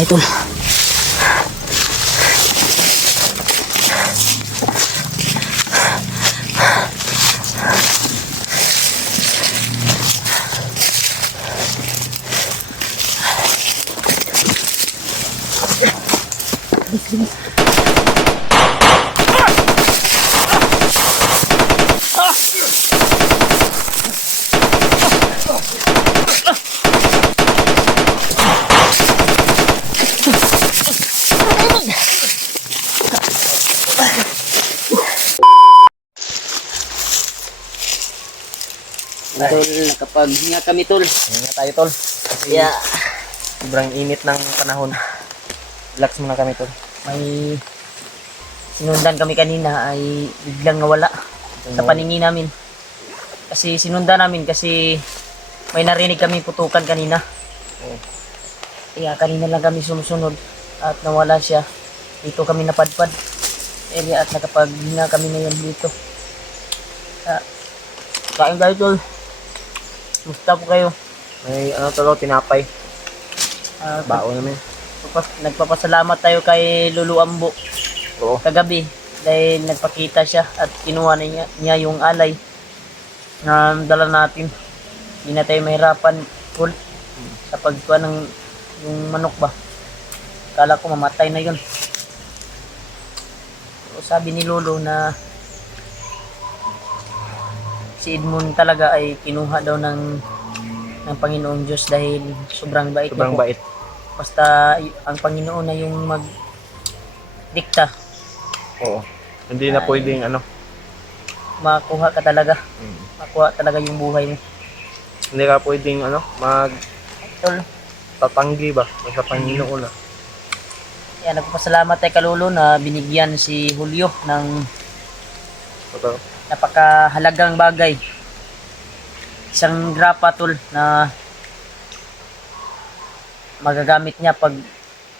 tayo tol. Tol, nakapaghinga kami tol. Hinga tayo tol. Kasi Yeah. sobrang init ng panahon. Relax muna kami tol. May sinundan kami kanina ay biglang nawala sa paningin namin. Kasi sinundan namin kasi may narinig kami putukan kanina. Oo. Kaya kanina lang kami sumusunod at nawala siya. Dito kami napadpad. At nakapaghinga kami ngayon dito. Kain tayo tol. Musta po kayo? May ano tol, tinapay. Ah, Bao namin. Nagpapasalamat tayo kay Lulu Ambo Oo. kagabi dahil nagpakita siya at kinuha niya yung alay na dala natin. Hindi na tayo mahirapan full sa pagkuha ng yung manok ba. Kala ko mamatay na yun. So, sabi ni Lolo na si Edmond talaga ay kinuha daw ng Panginoong Diyos dahil sobrang bait niya Sobrang po. bait. Basta ang Panginoon na yung magdikta, Oo. Hindi na Ay. pwedeng ano. makuha ka talaga. Makuha talaga yung buhay mo. Hindi ka pwedeng ano, Tol, magtatanggi ba sa Panginoon na. yan, nagpapasalamat tayo kay Lolo na binigyan si Julio ng Totoo. napakahalagang bagay. Isang grapa tol na magagamit niya pag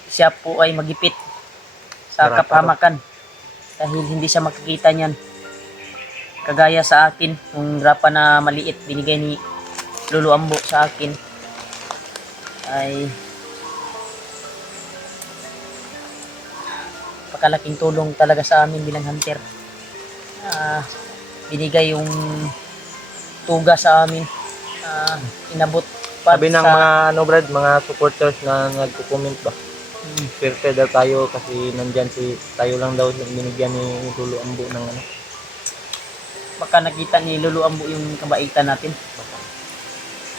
siya po ay magipit sa Grapa, kapahamakan dahil hindi siya makikita niyan. Kagaya sa akin, yung grapa na maliit binigay ni Lolo Ambo sa akin ay pakalaking tulong talaga sa amin bilang hunter. Binigay yung tuga sa amin. Inabot pa Sabi ng sa mga ano Brad, mga supporters na nagko-comment ba. Swerte daw tayo kasi nandyan tayo lang daw yung binigyan ni Lolo Ambo ng ano. baka nakita ni Lolo Ambo yung kabaitan natin.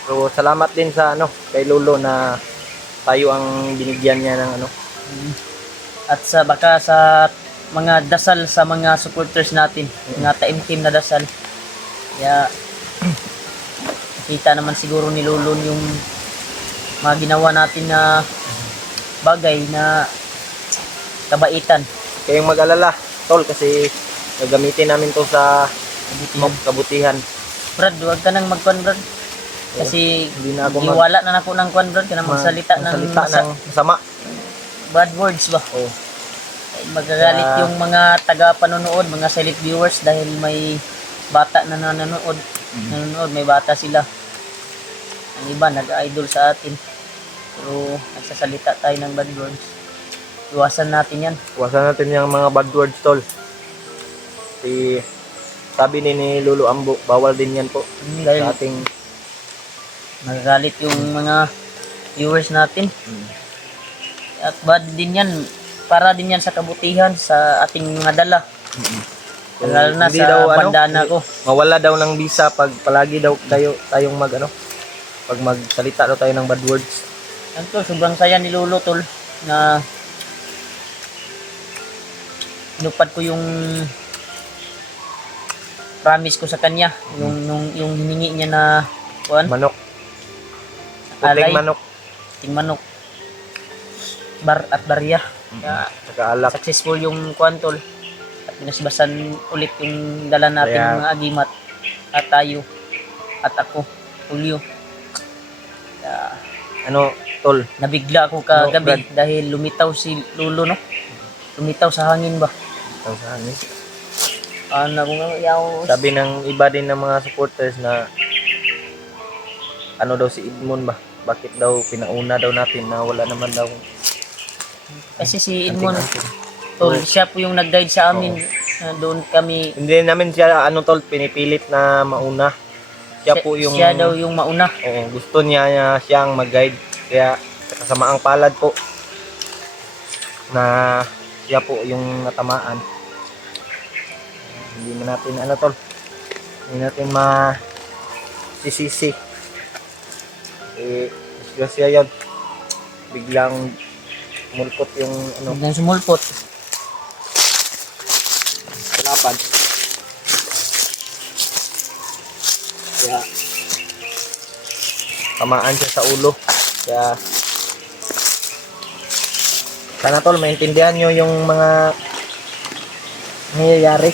So salamat din sa ano kay Lolo na tayo ang binigyan niya ng ano. At sa baka sa mga dasal sa mga supporters natin, mga taimtim na dasal. Kaya kita naman siguro ni Lolo yung mga ginawa natin na bagay na kabaitan. Kayong mag-alala, tol, kasi gagamitin namin to sa kabutihan. Brad, huwag ka nang magkuhan, Brad. Kasi Hindi na ako iwala na ako ng kuhan, Brad. Ka na magsalita ng masama. bad words ba? Oh. Ay, magagalit yung mga taga-panonood, mga silent viewers dahil may bata na nanonood. May bata sila. Ang iba, nag-idol sa atin. Pero nagsasalita tayo ng bad words. Iwasan natin yan. Iwasan natin yung mga bad words, tol. Sabi ni Lolo Ambo, bawal din yan po Dahil sa ating magagalit yung mga viewers natin. At bad din yan, para din yan sa kabutihan sa ating mga dala. So, Lalo na hindi sa daw, bandana ko. mawala daw ng visa pag palagi daw tayong mag ano, pag magsalita daw tayo ng bad words. Yan tol, sobrang saya ni Lolo tol na inupad ko yung promise ko sa kanya, yung hiningi niya na kuan, Manok. alay, Puting manok. ting manok, at barya. Kaya Saka alak. successful yung kuan tol. At binasbasan ulit yung dala natin Kaya- ng mga agimat at tayo at ako, Julio. Kaya Ano, tol? nabigla ako No, kagabi dahil lumitaw si Lolo, no? Lumitaw sa hangin ba? Ang saan, Ano kung yaw. sabi ng iba din ng mga supporters na ano daw si Edmond ba? Bakit daw pinauna daw natin na wala naman daw Kasi si Edmond, Anting-anting. tol, siya po yung nag-guide sa amin. Doon kami, Hindi namin siya tol pinipilit na mauna. Siya po yung siya daw yung mauna. oo, gusto niya na siyang mag-guide. Kaya sa kasamaang palad po na siya po yung natamaan. Hindi na natin tol. Hindi natin sisisi. Disgrasya yan. Biglang mulpot yung Biglang sumulpot. kalapan. Kaya tamaan siya sa ulo. Kaya sana tol maintindihan nyo yung mga nangyayari.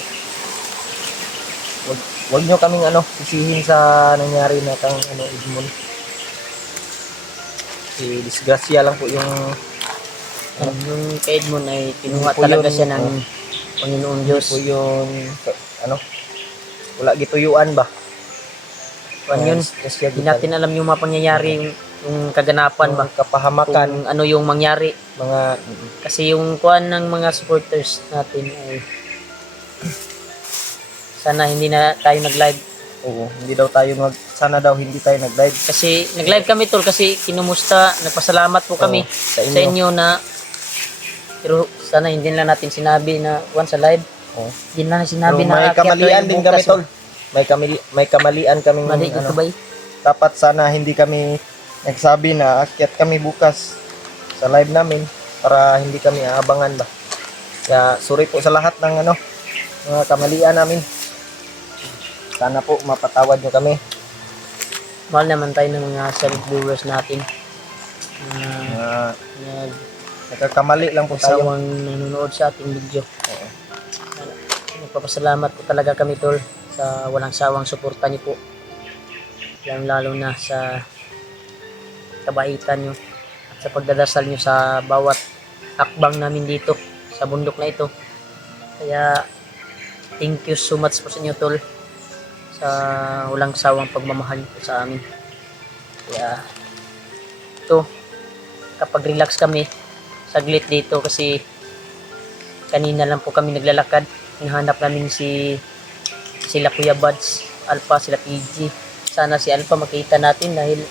Wag nyo kaming sisihin sa nangyari na kang Edmond. Si disgrasya lang po yung Yung kay Edmond ay kinuha po talaga yun, siya ng Panginoon Diyos. po yung wala gituyuan ba? Ano yun? Disgrasya Hindi natin alam yung mga pangyayari, yung kaganapan ba? kapahamakan Kung ano yung mangyari. mga Kasi yung kuan ng mga supporters natin ay sana hindi na tayo nag-live. oo, hindi daw tayo sana daw hindi tayo nag-live Kasi nag-live kami tol kasi kinumusta, nagpasalamat po kami sa sa inyo na pero sana hindi lang natin sinabi na kuan sa live. Oo. Hindi na Pero sinabi na may aakyat kamalian tayo din bukas. kami tol. May kamalian kaming Mali ito ba? dapat sana hindi kami nagsabi na akyat kami bukas sa live namin para hindi kami aabangan ba. Kaya sorry po sa lahat ng mga kamalian namin. Sana po mapatawad nyo kami. Mahal naman tayo ng mga silent viewers natin. Nagkakamali lang po tayo. Kasawang nanonood sa ating video. Oo. Nagpapasalamat po talaga kami tol sa walang sawang suporta niyo po. Lalo na sa kabaitan niyo at sa pagdadasal niyo sa bawat hakbang namin dito sa bundok na ito. Kaya thank you so much po sa inyo tol sa walang sawang pagmamahal po sa amin. Kaya ito kapag relax kami saglit dito kasi kanina lang po kami naglalakad. Hinahanap namin sila Kuya Buds, Alpha, sila PG. Sana si Alpha makita natin dahil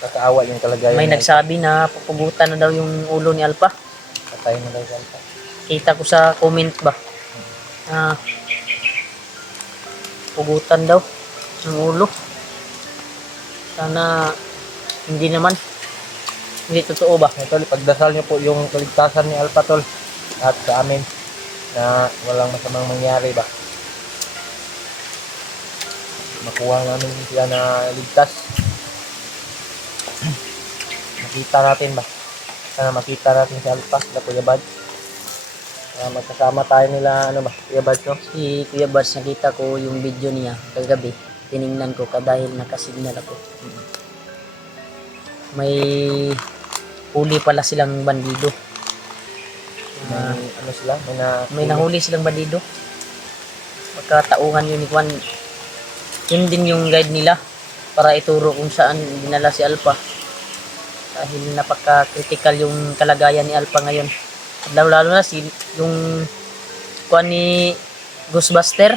Nakaawa yung kalagayan. may niya. nagsabi na pupugutan na daw yung ulo ni Alpha. Patay na daw siya. Kita ko sa comment ba. Pugutan daw ng ulo. Sana hindi naman. Hindi totoo ba? Tol, pagdasal niyo po yung kaligtasan ni Alpha tol at sa amin na walang masamang mangyari ba. Makuha namin sila na ligtas. Makita natin ba? Sana makita natin si Alpha, sila Kuya Bad. Magkasama tayo nila Kuya Bad no? Si Kuya Buds nakita ko yung video niya kagabi. Tiningnan ko dahil nakasignal ako. May huli pala silang bandido. May sila? May nahuli silang bandido. Magkatauhan yun ni Juan. Yun din yung guide nila para ituro kung saan dinala si Alpha. Dahil napaka-critical yung kalagayan ni Alpha ngayon. Lalo na yung Juan ni Ghostbuster.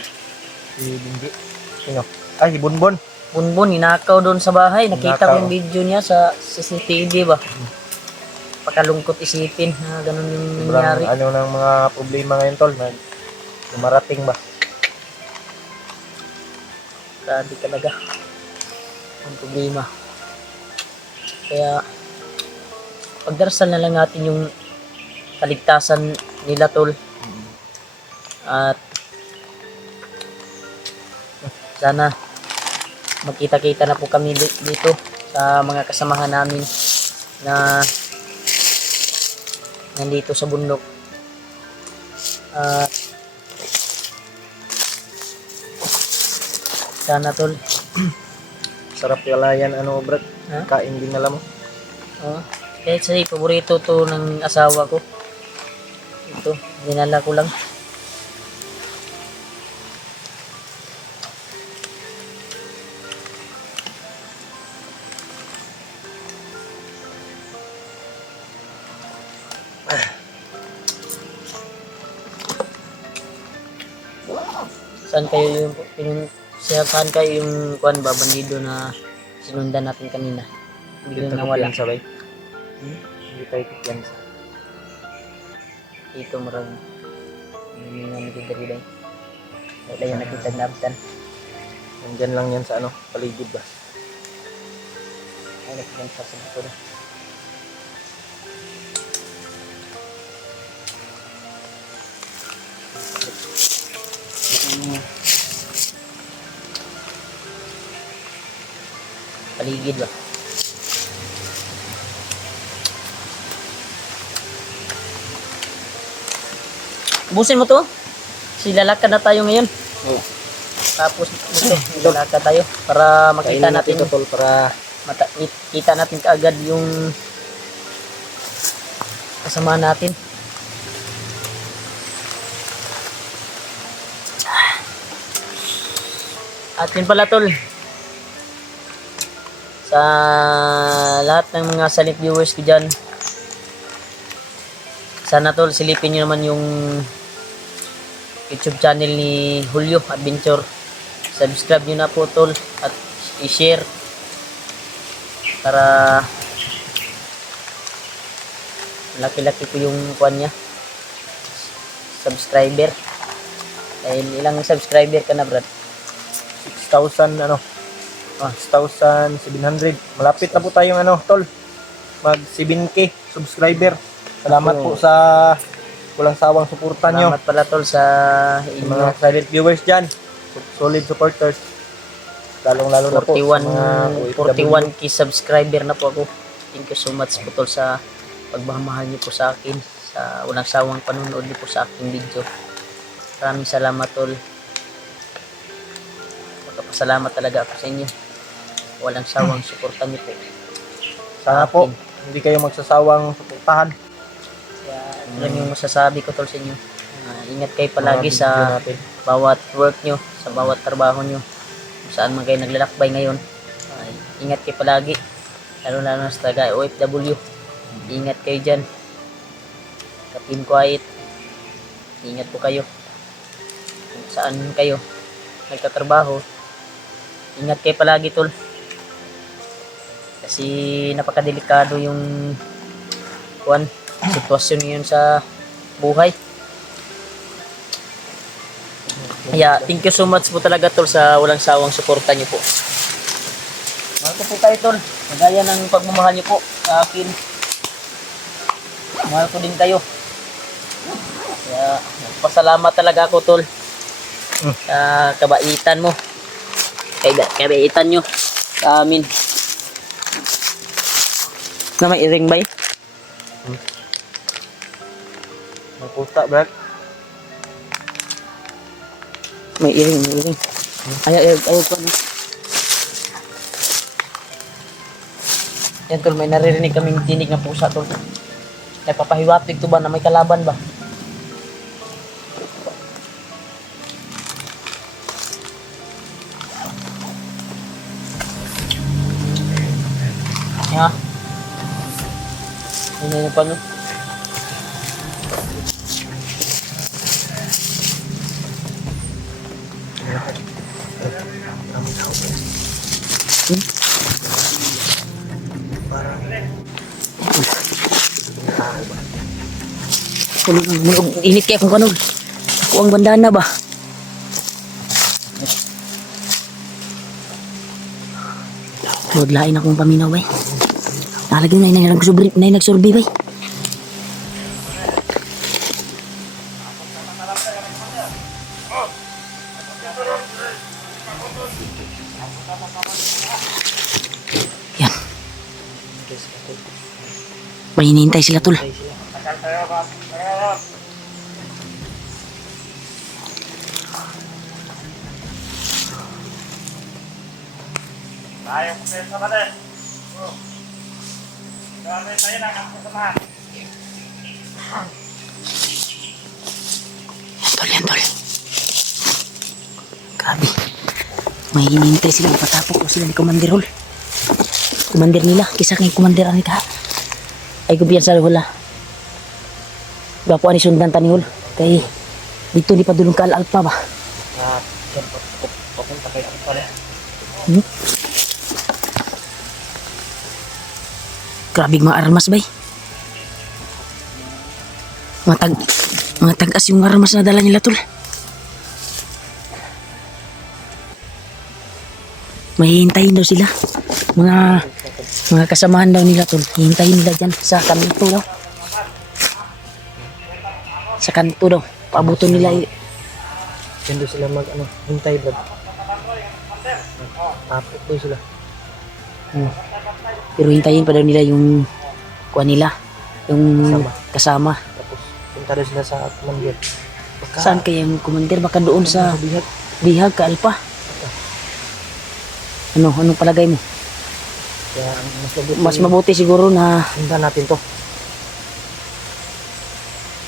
Si Bindi. Sino? Ay, si Bunbun. Bunbun, ninakaw doon sa bahay. Nakita ko Ninakaw. yung video niya sa CCTV ba. Pakalungkot isipin na ganun yung Sobrang nangyari. ng mga problema ngayon tol na dumarating ba? Grabe talaga ang problema. Kaya pagdarasal na lang natin yung kaligtasan nila tol. At sana magkita-kita na po kami dito sa mga kasamahan namin na nandito sa bundok. Sana tol. Sarap palayan brad. Ha? Kain din alam mo. Kahit sa paborito to ng asawa ko. Ito, dinala ko lang. Saan kayo saan kayo yung kuan ba bandido na sinundan natin kanina? Biglang nawala. Sabay. Hindi tayo kumpiyansa. Ito marag hindi na nakita rin. Wala yung nakita na abtan. Nandyan lang yan sa ano, paligid ba? Ay, nakita sa likod. Paligid ba? Ubusin mo to. Silalakad na tayo ngayon. Oo. Tapos ito, lalakad tayo para makita natin ito, tol, para kita natin kaagad yung kasama natin. At yun pala tol, sa lahat ng mga silent viewers ko dyan, sana tol silipin nyo naman yung YouTube channel ni Julio Adventure. Subscribe nyo na po tol at i-share para laki-laki po yung kuan niya, subscriber. Dahil ilang subscriber ka na brad? 6,000 ano, 6,700. Malapit na po tayong ano, tol. Mag 7K subscriber. Salamat po sa walang sawang suporta nyo. Salamat pala tol sa Yung mga silent viewers dyan. Solid supporters. Lalong-lalo na po sa mga 41 k subscriber na po ako. Thank you so much po tol sa pagmamahal niyo po sa akin, sa walang sawang panonood niyo po sa aking video. Maraming salamat tol. Magpapasalamat talaga ako sa inyo. Walang sawang suporta niyo po. Sana po hindi kayo magsasawang suportahan. Kaya lang yung masasabi ko tol sa inyo. Ingat kayo palagi Mga sa video natin. bawat work nyo, sa bawat trabaho nyo, kung saan man kayo naglalakbay ngayon. Ingat kayo palagi, lalo na sa taga OFW. Ingat kayo dyan, keep quiet, ingat po kayo kung saan kayo nagtatrabaho. Ingat kayo palagi tol, kasi napakadelikado yung sitwasyon ngayon sa buhay. Kaya thank you so much po talaga tol sa walang sawang suporta niyo po. Mahal ko po kayo tol. Magaya ng pagmamahal niyo po sa akin. Mahal ko din kayo. Kaya pasalamat talaga ako tol sa kabaitan mo. Kabaitan niyo sa amin. Na may iring ba? Magpusta, brad. May iring. Ayaw ko na. Yan tol, may naririnig kaming tinig na pusa tol. Nagpapahiwatig to ba na may kalaban ba? Ha? Ano pa no? Init kaya kung ano. Ako ang bandana ba? Maglain akong paminaw bay. Nalagyan na nagsurbi bay. Yan. May hinihintay sila tol. Tayo po sa kapatid. Grabe tayo na ang kasamahan. Yan tol. Grabe. May hinihintay sila. Patapok ko sila ni Commander Hall. Commander nila. Kisa kay Commander ani ka. Ay kubiyan sa wala. Gapo ani sundan tani Hall. Kay dito ni padulong ka alpa ba. Yan, papunta kayo pala. Grabe mga armas bay. Mga tagas yung armas na dala nila tol. May hintayin daw sila. Mga kasamahan daw nila tol. Hintayin nila dyan sa kanto daw. Sa kanto daw. Paabutin nila. Diyan doon sila hintay Brad. Tapos doon sila. Pero hintayin pa daw nila yung kuha nila. Yung kasama. Tapos punta doon sila sa Mandir. Saan kaya yung commander? Baka doon sa Bihag ka Alpa. Anong palagay mo? Kaya Mas mabuti siguro na hintayin natin to.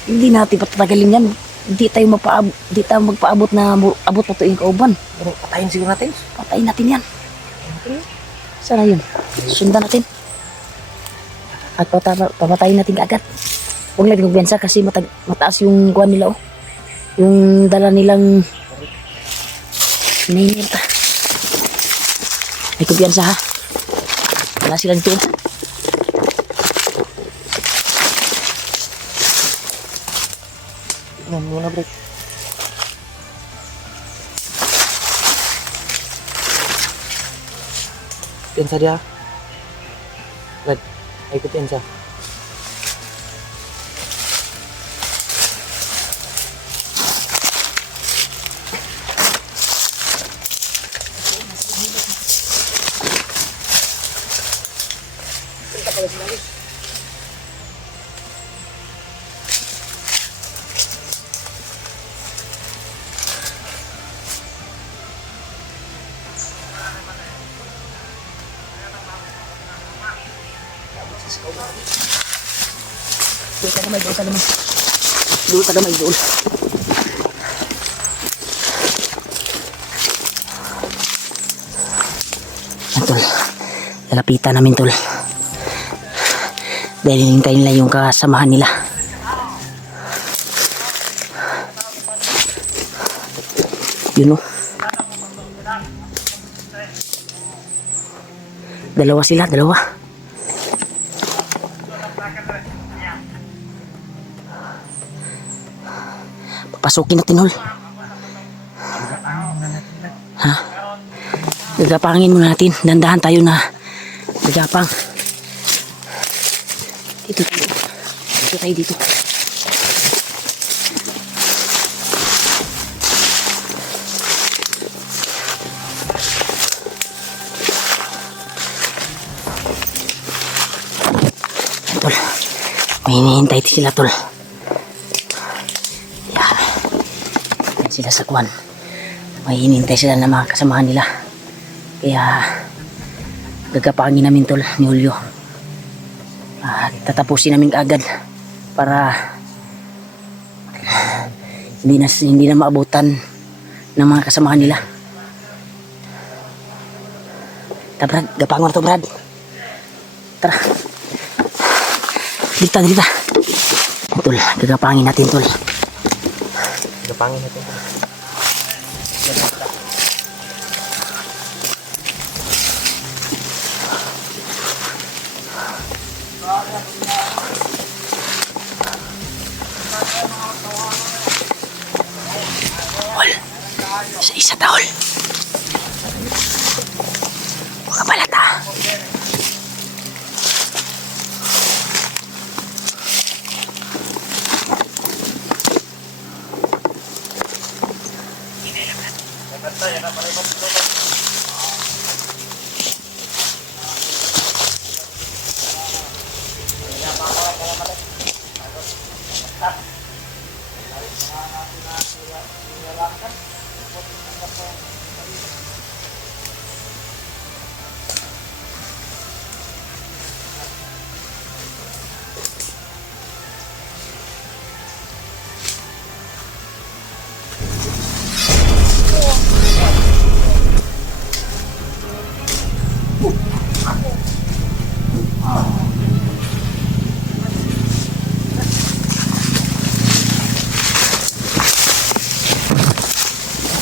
hindi natin patatagalin yan. Hindi tayo magpaabot na abot pa to yung kauban. Pero patayin siguro natin. Patayin natin yan. Sana yun. Sundan natin. At papatayin natin agad. Huwag lang magbiyansa kasi mataas yung kuhan nila oh. Yung dala nilang nainirta. May kumpiyansa ha. Wala silang dito. Tignan muna break. Piensa dia. Red, ay ko piensa. Doon ka damay, doon. Tol, lalapitan namin tol. Dahil hinintayin nila yung kasamahan nila. Yun o. Dalawa sila, dalawa. Papasukin natin hol. Ha? Gagapangin muna natin. Dandahan tayo na gagapang. Dito tayo. Dito tayo dito. Tol. May hinihintay sila tol. Yan. Yan sila sa kwan. May hinihintay sila na mga kasamahan nila. Kaya gagapangin namin tol ni Julio. Tatapusin namin agad para hindi na maabutan ng mga kasamahan nila. Tara Brad, gapangon to Brad. Tara. Dito. Tol, gagapangin natin tol. Gapangin natin. Hol, sa isa tahol. Huwag ka balata.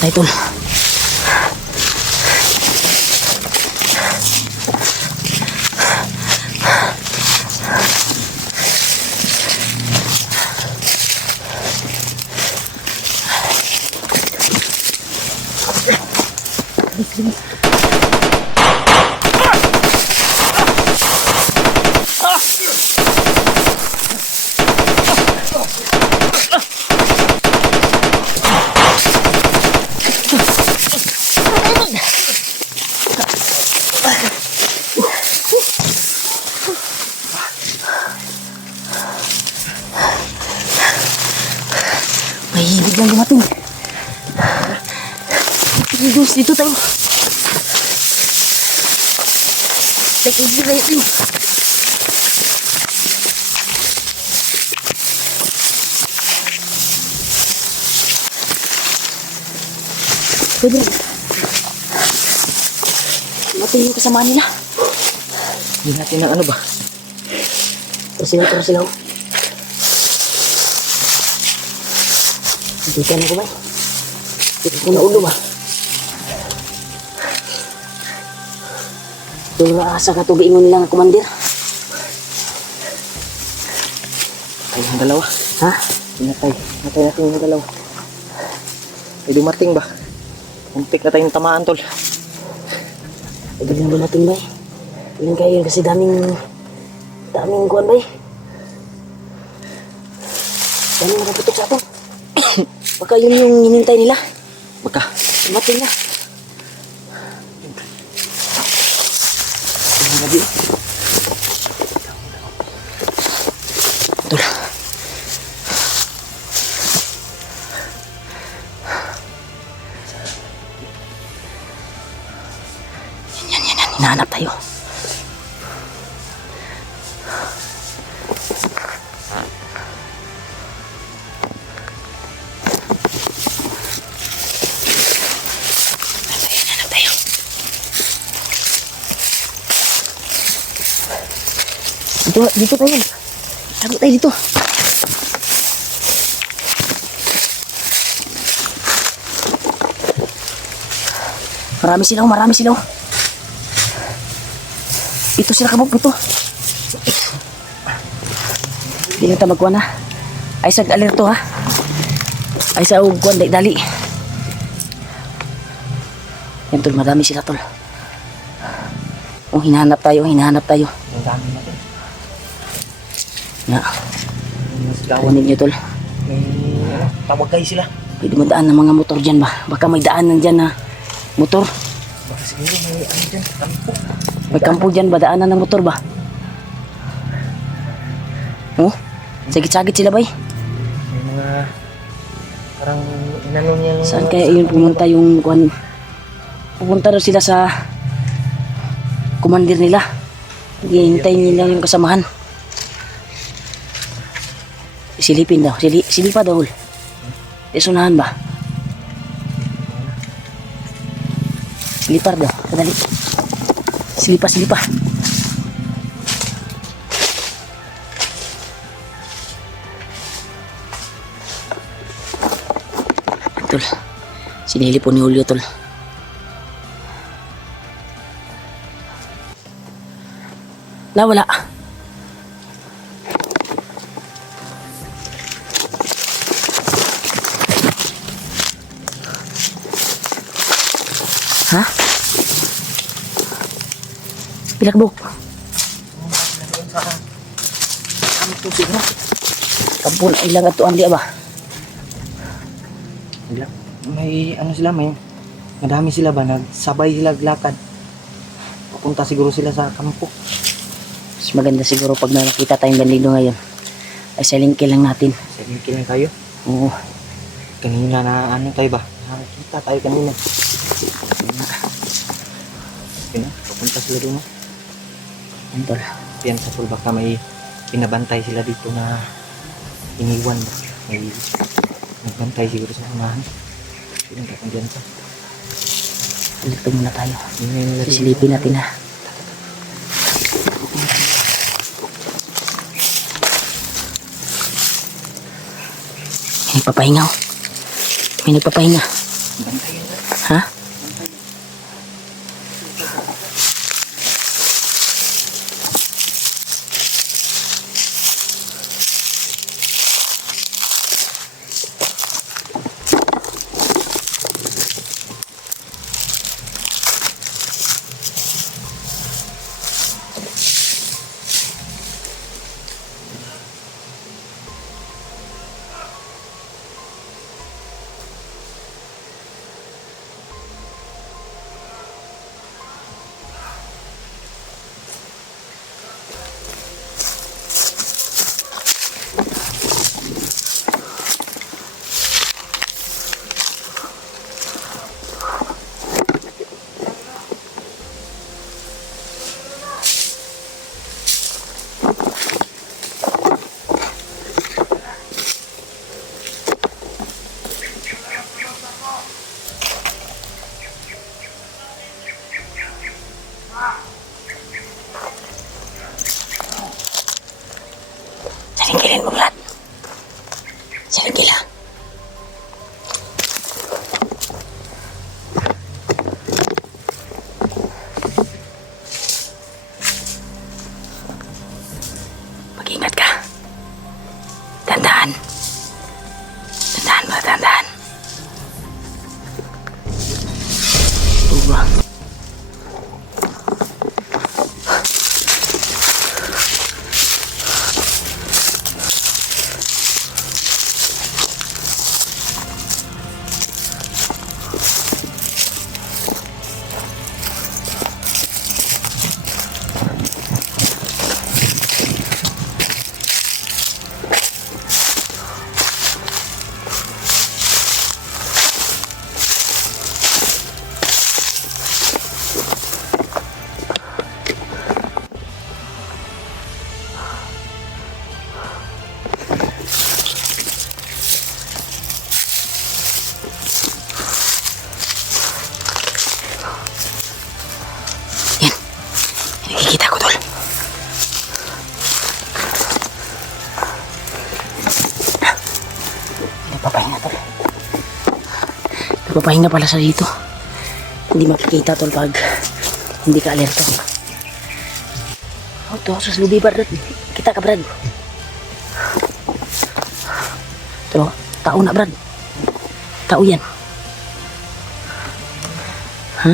Tay tol. May biglang dumating. Guys, dito tayo. Dito tayo. Pwede rin. Dumating yung kasama nila. Hindi natin na ano ba? Tara sila. Hindi ka na ko ba? Hindi ko na ulo ba? Doon maasa ka ito giingon nila ng komandir. Ay, yung dalawa. Ha? Natay natin yung dalawa. Ay, dumating ba? Muntik na tayong tamaan, tol. Ay, biglang dumating ba? Ilan kayo kasi daming kuhan ba? Daming nakaputok sa atin. Baka yun yung hinintay nila. Baka. Dumating na. Gabi. Tol. Yan. Hinahanap tayo. Hinahanap tayo. Dito tayo. Tago tayo dito. Marami sila. Ito sila kabog, ito. Hindi na tayo magkuhan ha. Ay sa alerto ha. Ay sa ugkuhan, dali. Yan tol, marami sila tol. Hinahanap tayo. Ang dami natin. Na. Gawan ninyo tol. Tawag kayo sila. Pwede madaan ng mga motor dyan ba? Baka may daanan dyan na motor. Baka siguro may ano dyan, kampo. May kampo dyan ba? Daanan ng motor ba? Oh? Sagit-sagit sila ba? May mga parang inano niya yung... Saan kaya yun pumunta yung kuhan? Pupunta daw sila sa komandir nila. Hintayin nila yung kasamahan. Silipin daw. Silipa daw. Isunahan ba? Silipar daw. Kadali. Silipa. Tol. Sinili po ni Julio tol. Wala. Ha? Pilakbok. Kampo siguro. Kampo na ilang atuan di ba? May ano sila, may madami sila ba? Nagsabay sila lakad. Papunta siguro sila sa kampo. Mas maganda siguro pag nakita tayong bandido ngayon. Ay salingki lang natin. Sige lang tayo. Oo. Kanina na ano tayo ba? Nakakita tayo kanina. Yun, papunta sila doon. Tol. Yan sa pool, baka may pinabantay sila dito na iniwan ba? May nagbantay siguro sa unahan. Yun, kapag dyan pa. Dito muna tayo. Yun nga yung nilagay. Sisilipin natin ha. May nagpapahinga. May nagpapahinga. Bantay yun. Ha? Salingkilin mo, Brad. Salingkila. Mag-ingat ka. Tandaan. Tandaan ba, tandaan. Tuba. Nakikita ko, tol. Nagpapahinga, tol. Nagpapahinga pala sa dito. Hindi makikita, tol, pag hindi ka alerto. Oh, to, sus, lubi, Brad. Kita ka, Brad. Tol, tao na, Brad. Tao yan. Ha?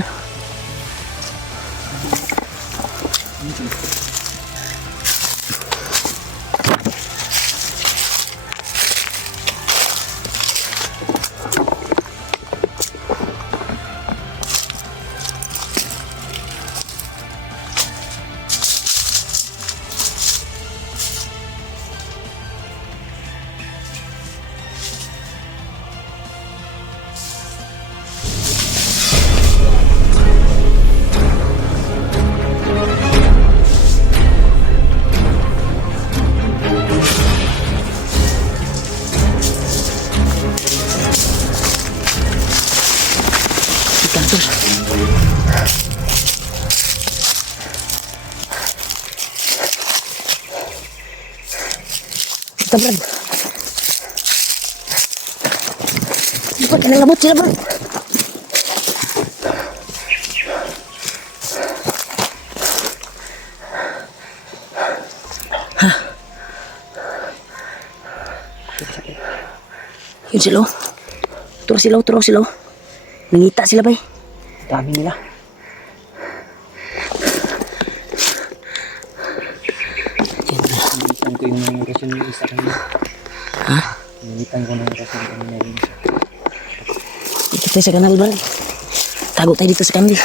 Kita, Brad. Dapat nalabot sila, Brad. Hah? Yun sila, oh. Turo sila, oh. Nangita sila, bay. Dami nila. Nilitan ko yung mga rasyon ng isa kanina. Ha? Nilitan ko ng rasyon kanina rin. Dito tayo sa kanal, Brad. Tago tayo dito sa kanal.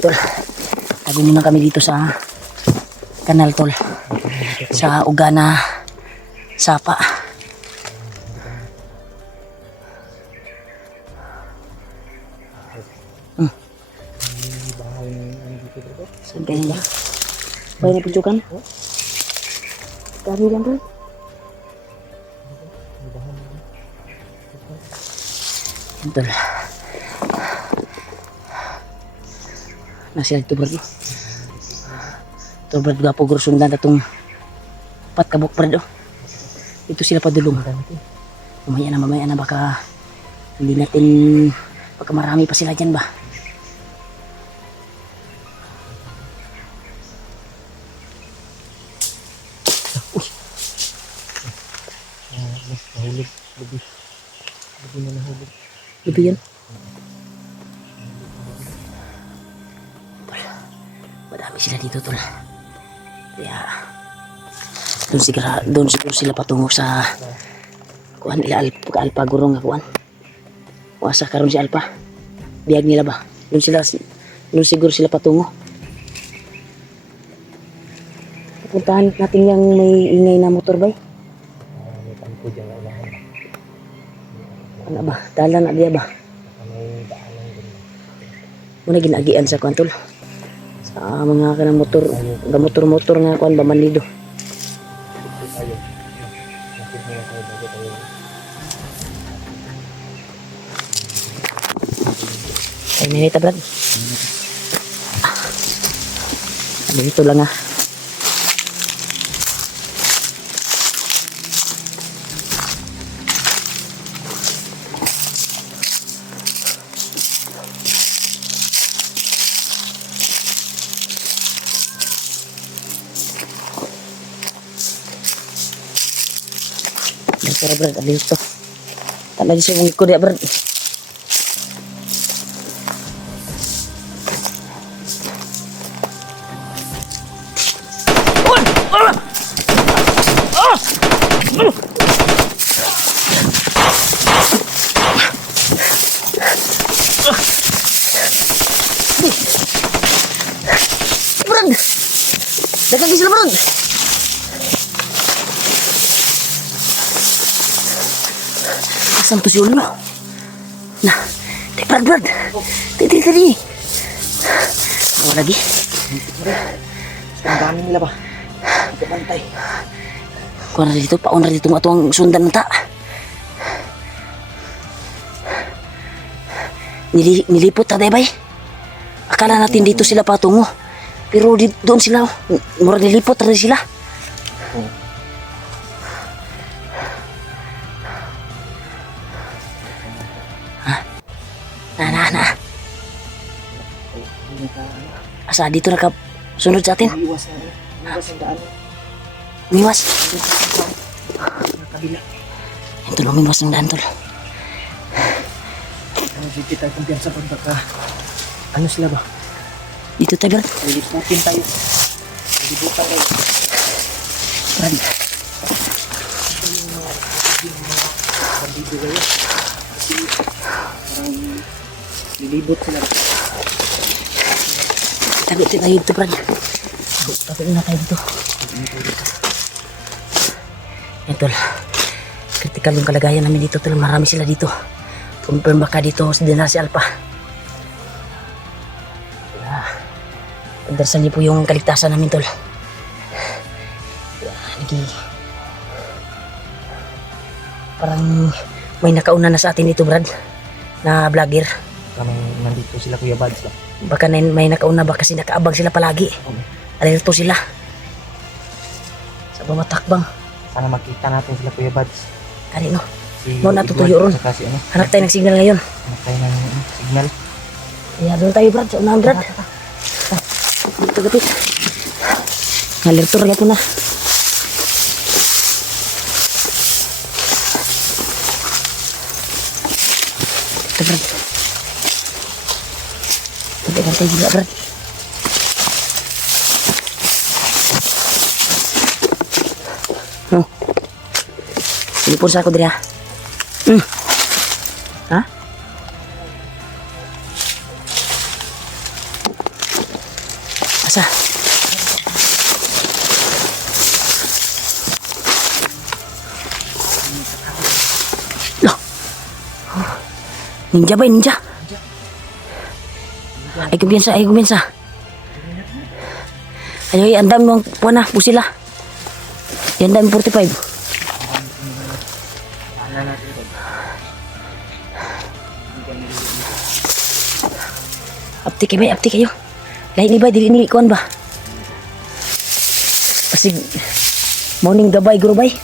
Tol, tago muna kami dito sa kanal, tol. Sa Ugana Sapa. Saan kaya niya? Bayan na pinjukan? Dami lang, Brad. Tol. Nasa ito, Brad. Ito, Brad, gapo gursundan itong patkabok, Brad. Ito sila padulong. Mamaya na baka hindi natin, baka marami pa sila dyan ba? Nahulog. Lubi na nahulog. Lubi yan. Tol, madami sila dito, tol. Kaya doon siguro sila patungo sa kuan ila Alpa Gurong nga kuan. Wasa karon si Alpa. Biyag nila ba? Doon siguro sila patungo. Puntahan natin yung may ingay na motor bay. May tampo dyan na unahan. Ano ba? Dalan na diya ba? May daanan din. Muna ginagian sa kuan, tol. Sa mga kanang motor, motor nga kuan ba manido. Tayo. Nakit mo na tayo bago tayo. Ay, minita, Brad. Dito lang, ah. Dito na Brad, dito. Tala di siya mong ikod ya Brad. Brad! Dagang sila Brad! Asan to si Ulo? Nah, Brad. Tadi. Oh, lagi. Ang dami nila ba? Pantay. Kung na dito, paon na dito nga ito ang sundan ta. Nilipot ta, bay. Akala natin dito sila patungo. Pero doon sila, mura nilipot na sila. Na. Asa dito nakasunod sa atin? Iwas ang daan. Umiwas. Kabila. Ito lang umiwas ng daan tol. Hindi kita kumpiyansa pagka ano sila ba? Dito tayo Brad. Liliputin tayo. Liliputan tayo. Brad. Bandido kayo. Kasi parang lilibot sila. Tabi tayo dito Brad. Tabi na tayo dito. Yan tol. Kritikal yung kalagayan namin dito tol. Marami sila dito. Confirm baka dito sa Dinar si Alpha. Pagdarsan niyo po yung kaligtasan namin tol. Parang may nakauna na sa atin dito Brad. Na vlogger. Kami nandito sila Kuya Bads ba? Baka may nakauna ba kasi nakaabang sila palagi. Alerto sila. Sa bawat takbang. Sana makita natin sila Kuya Bads. Kani no. Si Mo natutuyo ron. Saka si ano? Hanap tayo ng signal ngayon. Hanap tayo ng signal. Kaya doon tayo Brad. Sa unahan Brad. Dito gapit. Alerto rin ito na. Ito Brad. Tabi juga Brad. Telepon sa ako diri ha. Ha? Asa? Loh. Ninja ba? Ninja? Ay kumpiyansa, ay kumpiyansa. Ay, ang dami mong puwan na, pusila. Yan dami 45. Apti kayo. Lain ni ba, dili ni ikuan ba? Pasig, morning gabay, guro bay.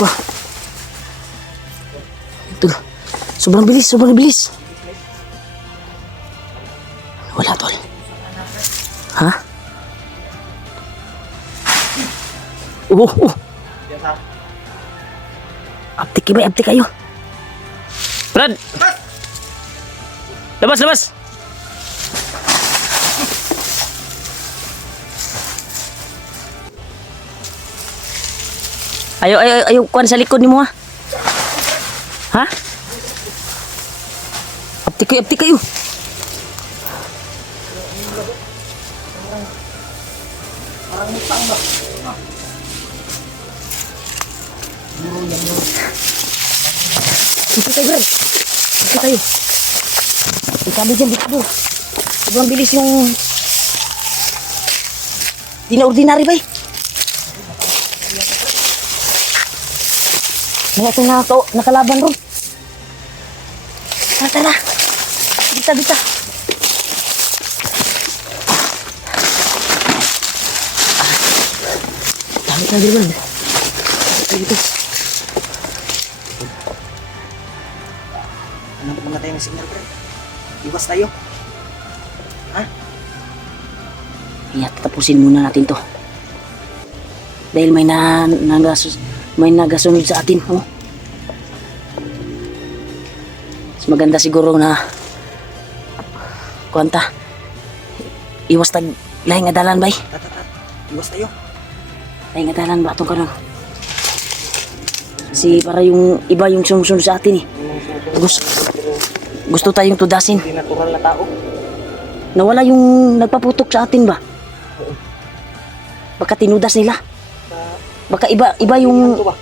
Wah. Ito. Sobrang bilis. Wala tol. Ha? Oh. Apti kayo. Brad! Labas! Ayo kuan sa likod ni mo ha. Ha? Apti kayo. Dito tayo, Brad. Dito tayo. Ikabi dyan, dito. Sobrang bilis yung... Di na ordinary ba eh. May itong nakalaban ron. Tara. Bita. Dami tayo, Brad. Dito. Hanap muna tayo ng signal, bro. Iwas tayo. Ha? Kaya tapusin muna natin to. Dahil may nagasunod sa atin. Oh. Mas maganda siguro na kuwanta. Iwas tag lahi nga dalan bay. Iwas tayo. Lahi nga dalan ba atong karon? Kasi para yung iba yung sumusunod sa atin eh. Gusto tayong tudasin. Hindi natural na tao. Nawala yung nagpaputok sa atin ba? Baka tinudas nila. Baka iba yung... Ito ba?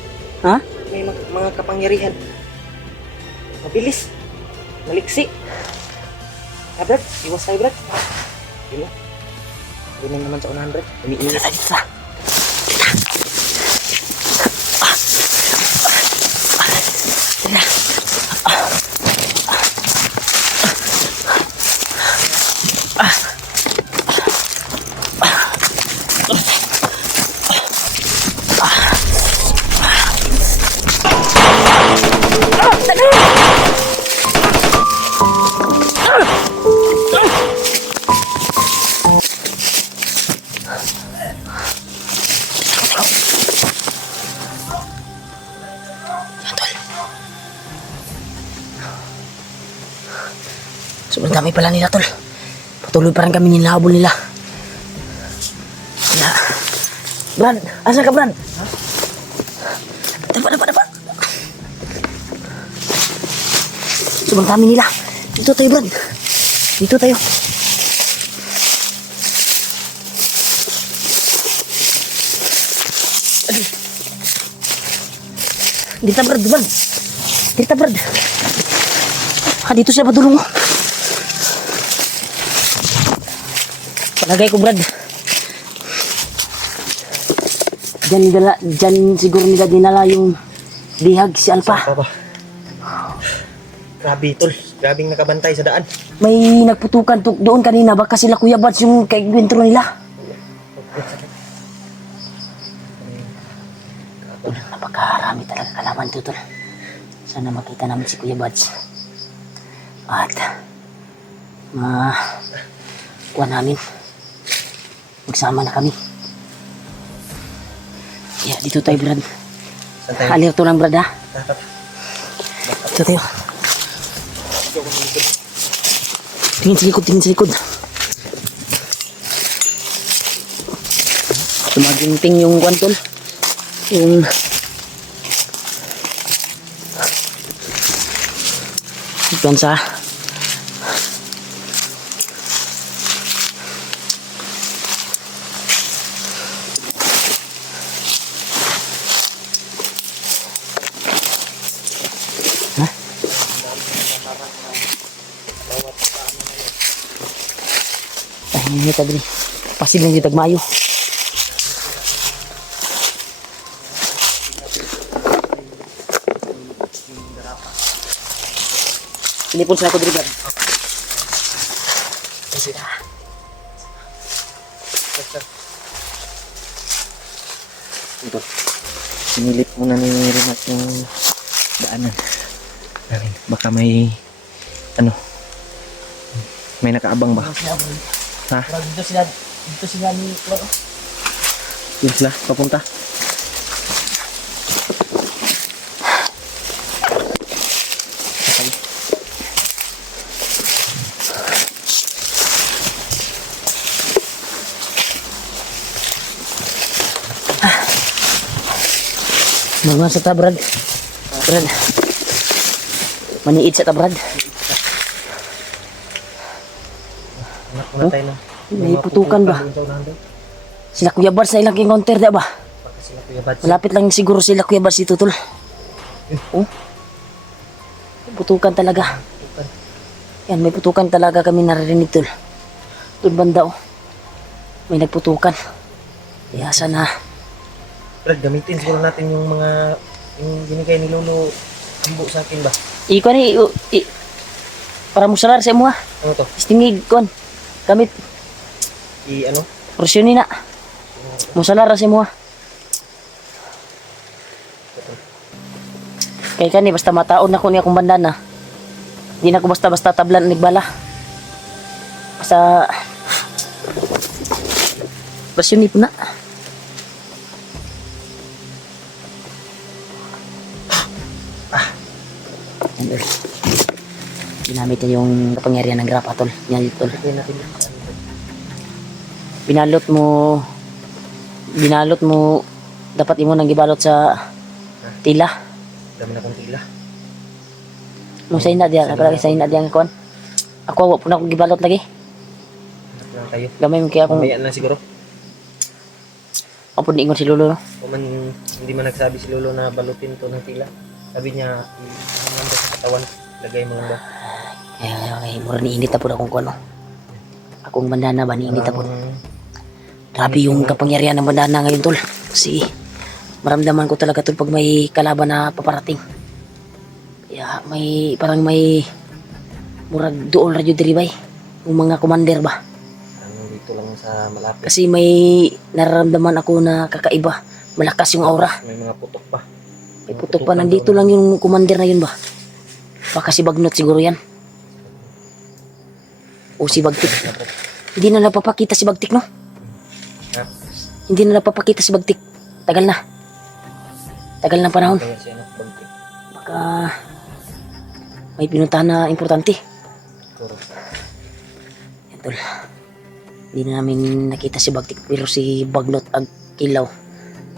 Ha? May mga kapangyarihan. Mabilis. Maliksi. Ah, Brad. Iwas tayo, Brad. Yun lang. Yun lang naman sa unahan, Brad. Umiinit. Dito. Sobrang dami pala nila, tol. Patuloy pa rin kami nilahabol nila. Kaya... Brad! Asan ka, Brad? Dapat. Sobrang dami nila. Dito tayo, Brad. Dito tayo. Dito, Brad. Dito, Brad. Dito siya padulong mo. Palagay ko, Brad. Diyan siguro nila dinala yung bihag si Alpha. Papa. Grabe, tol. Grabing nakabantay sa daan. May nagputukan doon kanina. Baka sila Kuya Bats yung kaigwentro nila. Napakarami talaga kalaban to, tol. Sana makita namin si Kuya Bats. At kuha namin. Magsama na kami. Yeah, dito tayo, Brad. Saan tayo? Alerto lang, Brad, ha? Dito tayo. Tingin sa likod. Tumaginting yung kwantol. Yung... Plansa. Ay, kita diri. Pasid lang yung tagmayo. Telepon sa ako diri, Brad. Ito. Sinilip muna ni Renat yung daanan. Baka may may nakaabang ba? Ha? Brad, dito sila ni Claro. Yun sila, papunta. Magmasa ta, Brad. Brad. Maniid sa ta, Brad. Anak muna tayo na. May putukan ba? Sila Kuya Bats na ilang encounter, di ba? Baka sila Kuya Bats. Malapit lang siguro sila Kuya Bats dito, tol. Oh. May putukan talaga. Yan, may putukan talaga kami naririnig, tol. Doon banda, oh. May nagputukan. Kaya sana... Brad, gamitin siguro natin yung mga yung binigay ni Lolo Ambo sa akin ba? Iko ni para mo salar sa imo ha. Ano to? Istingig kon. Gamit Ano? porsyon ni na. Mo salar sa imo ha. Kay kani basta mataon na ko ni akong bandana. Di na ko basta-basta tablan nig bala. Sa version ni po na. Yan, tol. Ginamit niya yung kapangyarihan ng grapa, tol. Yan, tol. Lagay natin dito. Binalot mo, dapat imo nang gibalot sa tila. Dami na kong tila. Nung sa ina diyan, ako lagi sa ina diyan kon. Ako wa po na akong gibalot lagi. Hanap lang tayo. Gamay mo kaya akong Mamaya na siguro. apod ingon si Lolo. No? O man, hindi man nagsabi si Lolo na balutin to ng tila. Sabi niya, ano lang daw sa katawan. Lagay mo lang daw. Ay, mura ni init na po akong kono. Akong bandana ba ni init na po. Grabe yung kapangyarihan ng bandana ngayon, tol. Kasi maramdaman ko talaga tol pag may kalaban na paparating. Kaya parang may murag dool radyo diri bay. Yung mga commander ba. Ano dito lang sa malapit. Kasi may nararamdaman ako na kakaiba. Malakas yung aura. May mga putok pa. May putok pa. Nandito lang yung commander na yun ba? Baka si Bagnot siguro yan. O si Bagtik. Hindi na napapakita si Bagtik, no? Ha? Hindi na napapakita si Bagtik. Tagal na. Tagal na panahon. Kaya siya nagbagtik. Baka may pinuntahan na importante. Siguro. Yan, tol. Hindi na namin nakita si Bagtik. Pero si Bagnot ag Kilaw.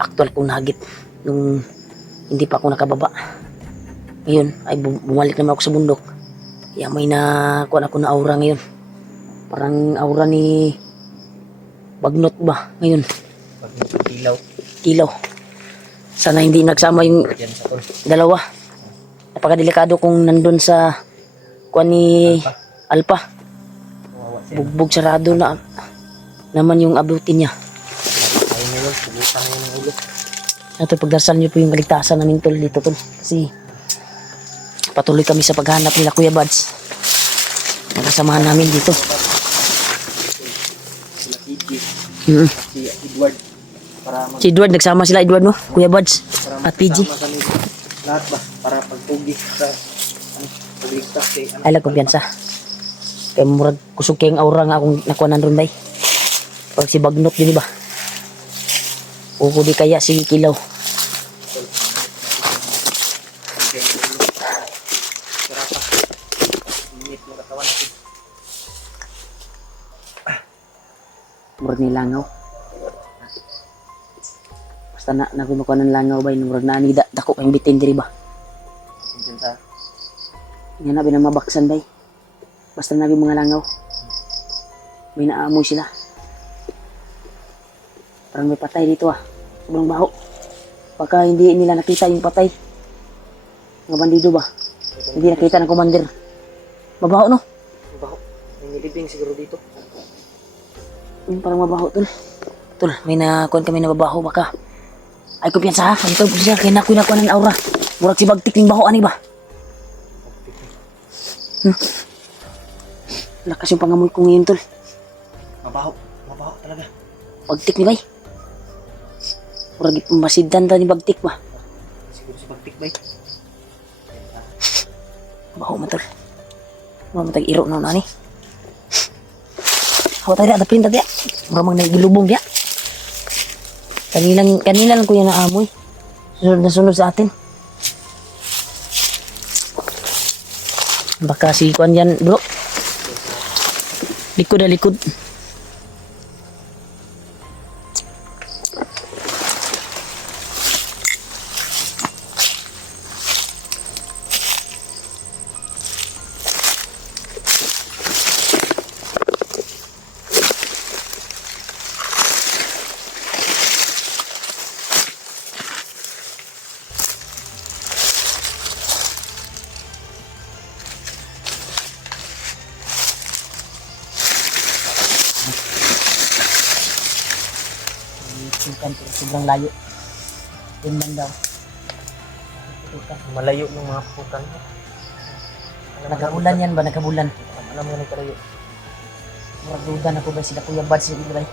Actual kong nahagip. Nung hindi pa ako nakababa. Ngayon ay bumalik naman ako sa bundok. Kaya may nakuha ako na aura ngayon. Parang aura ni Bagnot ba ngayon? Pag nagkilaw. Kilaw. Sana hindi nagsama yung Yan sa tol. dalawa. Napakadelikado kung nandun sa kuha ni Alpha. Kawawa siya. Bugbog sarado na naman yung abutin niya. Ayun na yun. Subukan na yun ng ulo. Ito, pagdasal niyo po yung kaligtasan namin tol dito tol. Kasi patuloy kami sa paghanap nila Kuya Buds. Nakasamahan namin dito. Sila PG. Mm. Si Edward. Para Si Edward, nagsama sila Edward no? Kuya Buds at PG. magsama kami lahat ba? Para pagpugi sa pagligtas kay Ay lang kumpiyansa. Kaya murag kusog kayong aura nga akong nakuha nandun day. Pag si Bagnot yun ba? O di kaya si Kilaw. Murag ni langaw. Basta na nakuha ng langaw ba yun. Murag na ni dako kayong bitin diri ba? Nga na binamabaksan bay. Basta na mga langaw. May naamoy sila. Parang may patay dito ah. Sobrang baho. Baka hindi nila nakita yung patay. Mga bandido ba? Hindi nakita ng commander. Mabaho no? Baho. May nilibing siguro dito. Parang mabaho tol. Tol, may nakuhan kami na mabaho baka. Ay kumpiyansa ha. Ito po siya. Kaya nakuha ng aura. Murag si Bagtik ng baho ani ba? Lakas yung pangamoy ko ngayon tol. Mabaho. Mabaho talaga. Bagtik ni bay. Murag masidan ta ni Bagtik ba? Siguro si Pagtikbay. Baho man tol. Mga matag iro na nani. Hawa tayo ada pinta dia. Murag mang nagilubong dia. Kanina lang kuya naamoy. Sunod na sunod sa atin. Baka si kuan yan bro. Likod na likod. Sobrang layo. Yun man daw. Malayo ng mga pukan. Nagkabulan yan ba? Nagkabulan. Alam mo na kalayo. Muradudan ako ba sila Kuya Buds yung ilay.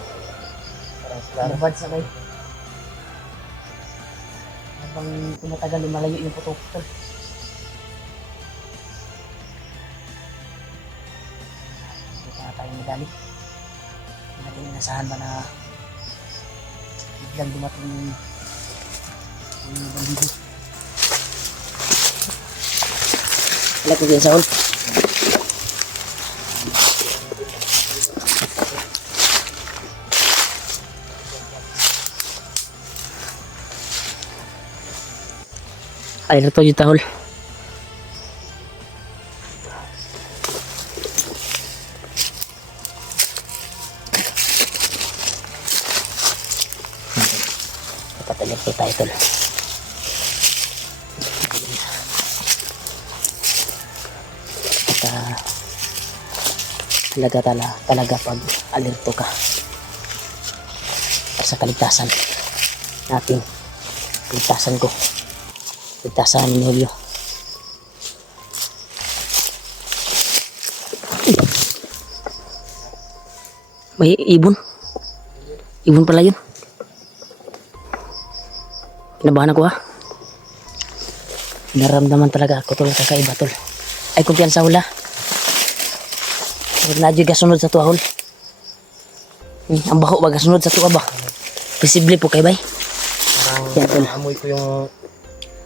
Parang sila. Kuya Buds na bay. Habang tumatagal lumalayo yung putok tol. Dito na tayo tayong magalit. Hindi natin inasahan ba na biglang dumating yung bandido. Wala ko din sa hol. Ay, ito yung tahol. Papatalim po tayo tol. At talaga pag alerto ka para sa kaligtasan natin, kaligtasan ko, kaligtasan ni Julio. May ibon pala yun. Kinabahan ako ha. Naramdaman talaga ako tol, kakaiba tol. Ay kumpiyansa hula. Huwag na dyan kasunod sa tuwa hol. Ang baho ba kasunod sa tuwa ba? Posible po kay bay. Yan, tol. Parang amoy ko yung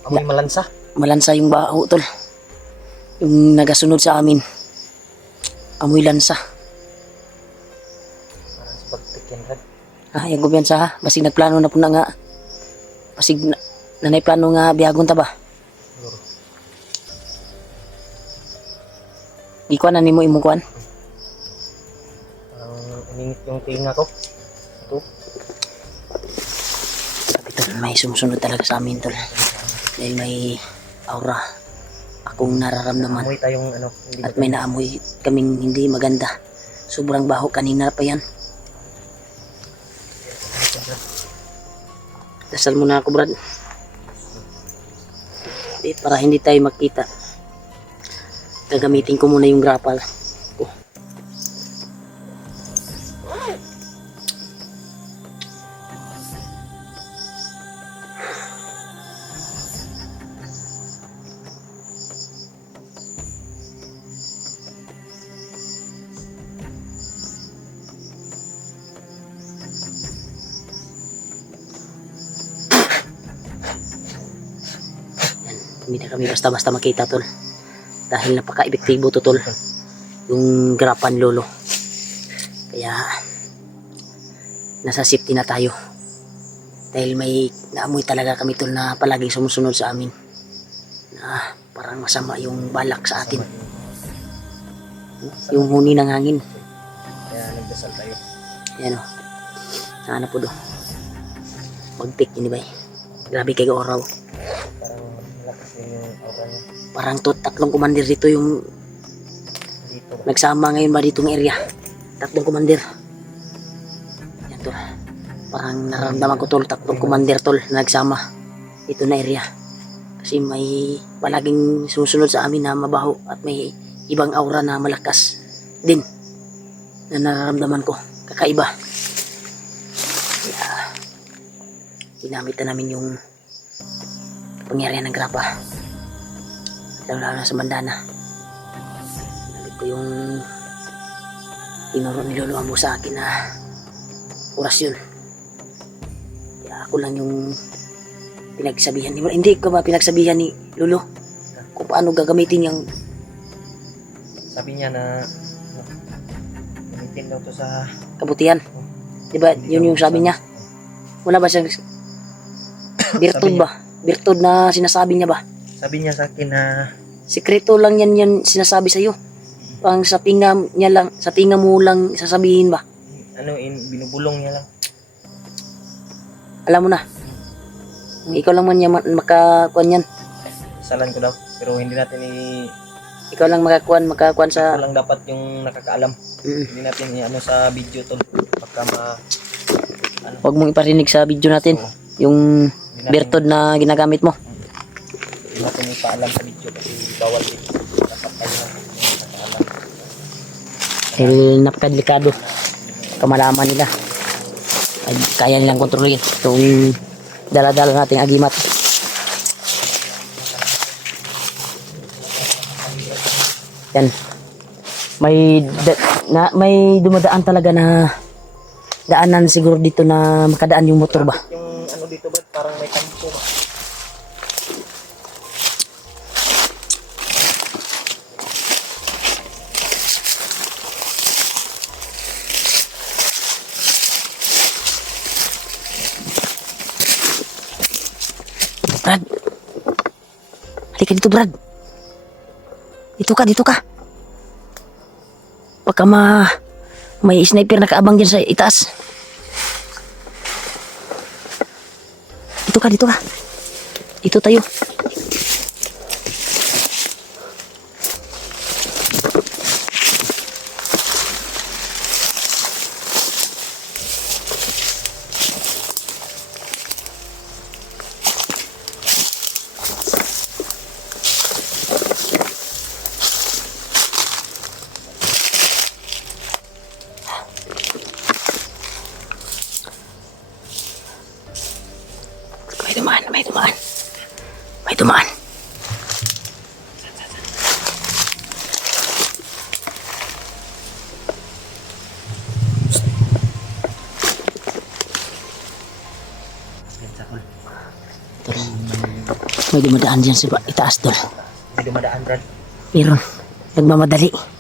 amoy malansa. Malansa yung baho tol. Yung nagasunod sa amin. Amoy lansa. Parang sa pagtikin red. Yung kumpiyansa ha. Basig nagplano na po na nga. Basig nanay plano nga biyagon ta ba? Siguro. Ikuan na nimo imong kuan. Parang iningit yung tinga ko. Ito. Sabi tol, may sumusunod talaga sa amin tol. Dahil may aura akong nararamdaman. Amoy tayong ano. Hindi At may naamoy kaming hindi maganda. Sobrang baho kanina pa yan. Dasal muna ako Brad. Para hindi tayo makita. Gagamitin ko muna yung grapple ko. Hindi na kami basta-basta makita tol. Dahil napaka-epektibo to tol. Yung grapan lolo. Kaya nasa safety na tayo. Dahil may naamoy talaga kami tol na palaging sumusunod sa amin. Na parang masama yung balak sa atin. Yung huni ng hangin. Kaya nagdasal tayo. Yan o. Sana po do. Magtik yun ba eh. Grabe kayo oraw. Parang malakas yung aura niya. Parang tatlong commander dito yung Dito. nagsama ngayon ba ditong area. Tatlong commander. Yan tol. Parang nararamdaman ko tol, tatlong commander tol na nagsama dito na area. Kasi may palaging sumusunod sa amin na mabaho at may ibang aura na malakas din na nararamdaman ko. Kakaiba. Kaya ginamit na namin yung pangyarihan ng grapa. Lalo na sa bandana. Sabi ko yung tinuro ni Lolo Ambo sa akin na orasyon. Kaya ako lang yung pinagsabihan ni Hindi ko ba pinagsabihan ni Lolo kung paano gagamitin yung Sabi niya na ano, gamitin daw to sa kabutihan. Diba yun yung sabi niya? Wala ba siyang virtud Sabi niya. ba? Virtud na sinasabi niya ba? Sabi niya sa akin na Sikreto lang yan sinasabi sa'yo. Pang sa tinga niya lang, sa tinga mo lang sasabihin ba? ano binubulong niya lang. Alam mo na. Ikaw lang man yan makakuan yan. Salan ko daw pero hindi natin Ikaw lang makakuan ito sa lang dapat yung nakakaalam. Hindi natin ano sa video to pagka Huwag mong iparinig sa video natin Oo. yung hindi natin, virtud na ginagamit mo. hindi natin ipaalam sa video kasi bawal din. Dapat tayo lang yung nakakaalam. Dahil napakadelikado. Kamalaman nila. Ay, kaya nilang kontrolin itong dala-dala nating agimat. Yan. may dumadaan talaga na daanan siguro dito na makadaan yung motor ba. Yung ano dito ba, parang may kampo ba? Brad. Halika dito, Brad. Dito ka. Baka may sniper na kaabang dyan sa itaas. Dito ka. Dito tayo. May dumaan. May dumadaan dyan sa itaas doon. May dumadaan, Brad. Meron. Nagmamadali.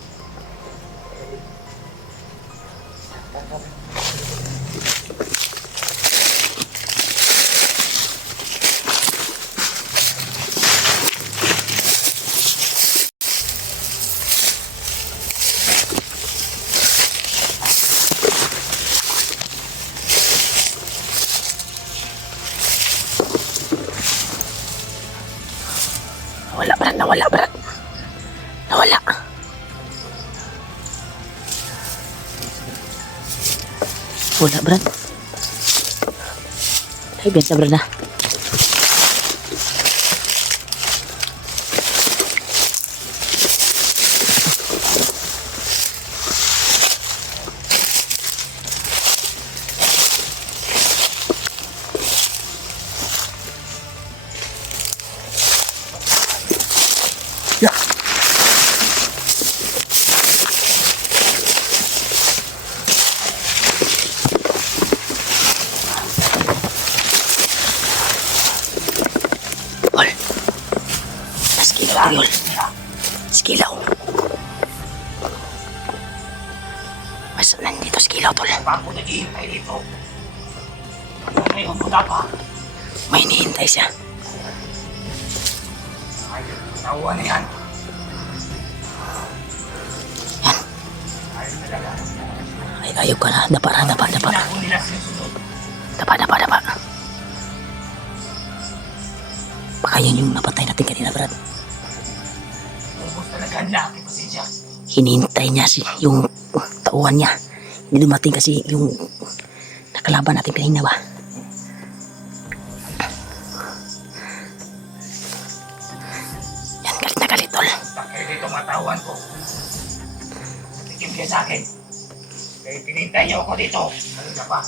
Nawala, Brad. Nawala. Wala, Brad. Ay, benta, Brad, na. Yol. Skilaw. Mas nandito skilaw, tol. Bago naghihintay dito. Ngayon mo pa. May hinihintay siya. Ayun, nakuha na yan. Yan. Ayun talaga. Ay, ayok ka na. Dapa. Ako nila sinusunod. Dapa. Baka yun yung napatay natin kanina, Brad. Ubus talaga ang laki pa siya. Hinihintay niya yung tauhan niya. Hindi dumating kasi yung nakalaban natin kanina ba? Yan, galit na galit, tol. Bakit dito matawan ko? Tikim kayo sa akin. Kaya pinintay niyo ako dito. Ano na pa?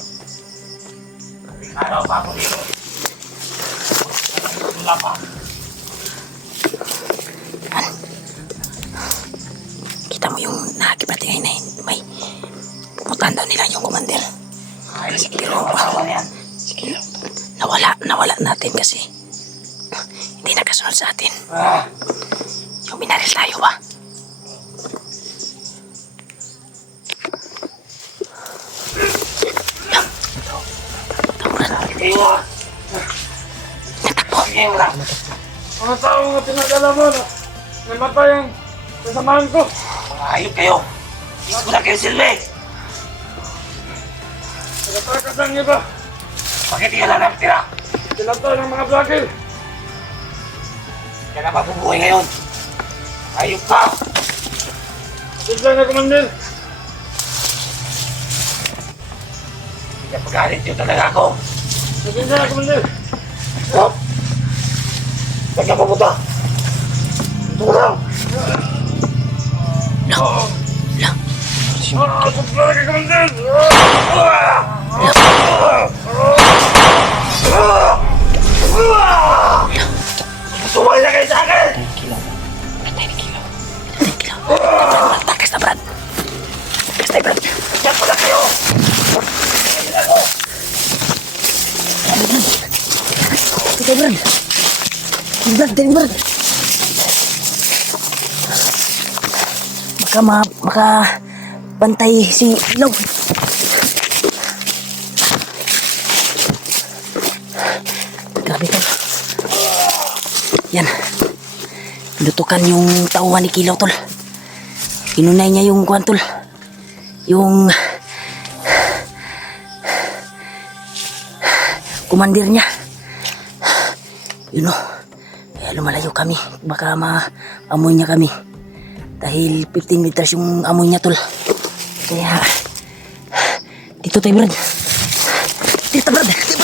Araw pa ako dito. Wala pa. Kita mo yung nakakipati na may pupuntahan daw nila yung commander. Ay, Kasi pero pero matawan yan. sige, nawala natin kasi hindi nakasunod sa atin. Yung binaril tayo ba? Kayo Natakbo. kayo lang. Mga tao nga pinagala mo na namatay ang kasamahan ko. Mga hayop kayo. Hindi ko na kayo silbi. Nagtakasan niyo ba? Bakit hindi ka lang nakatira? Tinatay ng mga vlogger. Kaya na mabubuhay ngayon. Hayop ka. Sila na, Commander. Hindi ka pagalit yun talaga ako. Sila na, Commander. Stop! Saan ka pupunta? Ito ko lang! Kumplala ka, Commander! Sumali na kayo sa akin! Takas na, Brad. Relax tayo, Brad. Diyan pala kayo! Ito, Brad. Brad, dali, Brad. Baka bantay si Ilaw. Grabe, tol. Yan. Lutukan yung tauhan ni Kilaw, tol. Inunay niya yung kuwan, tol. Yung kumandir niya. Yun o. Kaya lumalayo kami. Baka maamoy niya kami. Dahil 15 meters yung amoy niya, tol. Kaya dito tayo, Brad. Dito, Brad.